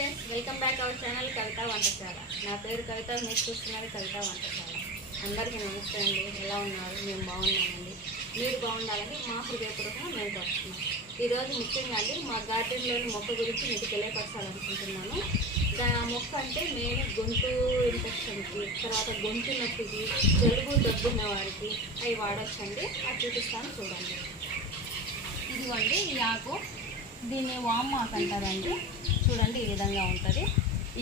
Friends welcome back our channel Kavitha వంటశాల. నా పేరు కవిత మీరు చూస్తున్నది కవిత వంటశాల. అందరికీ నమస్తే అండి. ఎలా ఉన్నారు? మేము బాగున్నామండి. మీరు బాగుండాలని మా హృదయపూర్వకంగా మేము వస్తున్నాం ఈరోజు ముఖ్యంగా అండి మా గార్డెన్లోని మొక్క గురించి మీకు తెలియపరచాలనుకుంటున్నాను. దా మొక్క అంటే మెయిన్ గొంతు ఇన్ఫెక్షన్కి తర్వాత గొంతు నొప్పికి జలుబు దగ్గున్న వారికి అవి వాడచ్చండి. అది చూపిస్తాను చూడండి. ఇదిగోండి ఈ ఆకు. దీన్ని వామ్ ఆకు అంటారండి. చూడండి ఈ విధంగా ఉంటుంది.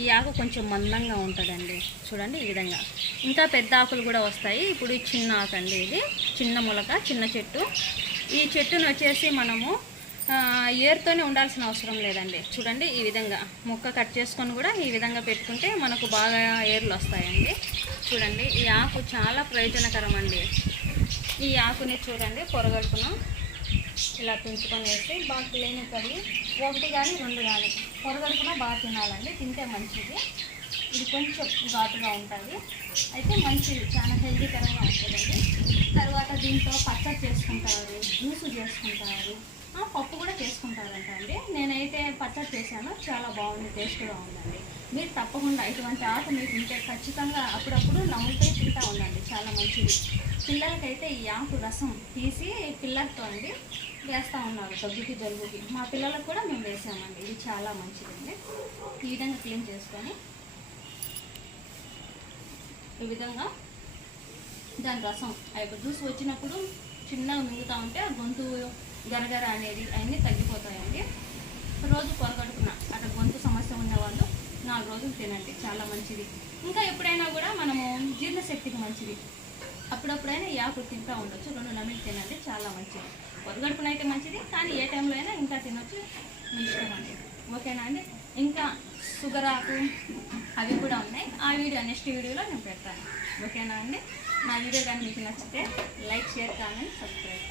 ఈ ఆకు కొంచెం మందంగా ఉంటుందండి. చూడండి ఈ విధంగా. ఇంకా పెద్ద ఆకులు కూడా వస్తాయి. ఇప్పుడు ఈ చిన్న ఆకు అండి ఇది. చిన్న మొలక చిన్న చెట్టు. ఈ చెట్టును వచ్చేసి మనము ఏర్తోనే ఉండాల్సిన అవసరం లేదండి. చూడండి ఈ విధంగా. మొక్క కట్ చేసుకొని కూడా ఈ విధంగా పెట్టుకుంటే మనకు బాగా ఏర్లు వస్తాయండి. చూడండి ఈ ఆకు చాలా ప్రయోజనకరం అండి ఈ ఆకుని చూడండి పొరగడుపున. ఇలా పెంచుకొని వేసి బాగా క్లీన్ కడిగి ఒకటి కానీ రెండు కానీ పొరగడుపున బాగా తినాలండి తింటే మంచిది. ఇది కొంచెం ఘాటుగా ఉంటుంది అయితే మంచిది చాలా హెల్దీకరంగా ఉంటుందండి. తర్వాత దీంతో పచ్చడి చేసుకుంటారు జ్యూస్ చేసుకుంటారు. పప్పు కూడా చేసుకుంటారంట అండి. నేనైతే పచ్చడి చేశాను చాలా బాగుంది టేస్ట్గా ఉందండి. మీరు తప్పకుండా ఇటువంటి ఆట మీరు తింటే ఖచ్చితంగా అప్పుడప్పుడు నవ్వుతూ తింటా ఉండండి చాలా మంచిది. పిల్లలకైతే ఈ ఆకు రసం తీసి పిల్లలతో అండి వేస్తూ ఉన్నారు దగ్గుకి జలుబుకి. మా పిల్లలకు కూడా మేము వేసామండి. ఇది చాలా మంచిదండి. ఈ విధంగా క్లీన్ చేసుకొని ఈ విధంగా దాని రసం ఆ యొక్క జ్యూస్ వచ్చినప్పుడు చిన్నగా మింగుతూ ఉంటే ఆ గొంతు గరగర అనేది అవన్నీ తగ్గిపోతాయండి. రోజు పొరగడుకున్న అక్కడ గొంతు సమస్య ఉన్నవాళ్ళు నాలుగు రోజులు తినండి. చాలా మంచిది. ఇంకా ఎప్పుడైనా కూడా మనము జీర్ణశక్తికి మంచిది. అప్పుడప్పుడైనా ఈ ఆకు తింటూ ఉండొచ్చు. రెండు నమిలి తినండి చాలా మంచిది. పొద్దుగడుపున అయితే మంచిది కానీ ఏ టైంలో అయినా ఇంకా తినొచ్చు. మీ ఇష్టం అండి. ఓకేనా అండి? ఇంకా షుగర్ ఆకు అవి కూడా ఉన్నాయి. ఆ వీడియో నెక్స్ట్ వీడియోలో నేను పెడతాను. ఓకేనా అండి? నా వీడియో కానీ మీకు నచ్చితే లైక్ షేర్ కానీ సబ్స్క్రైబ్.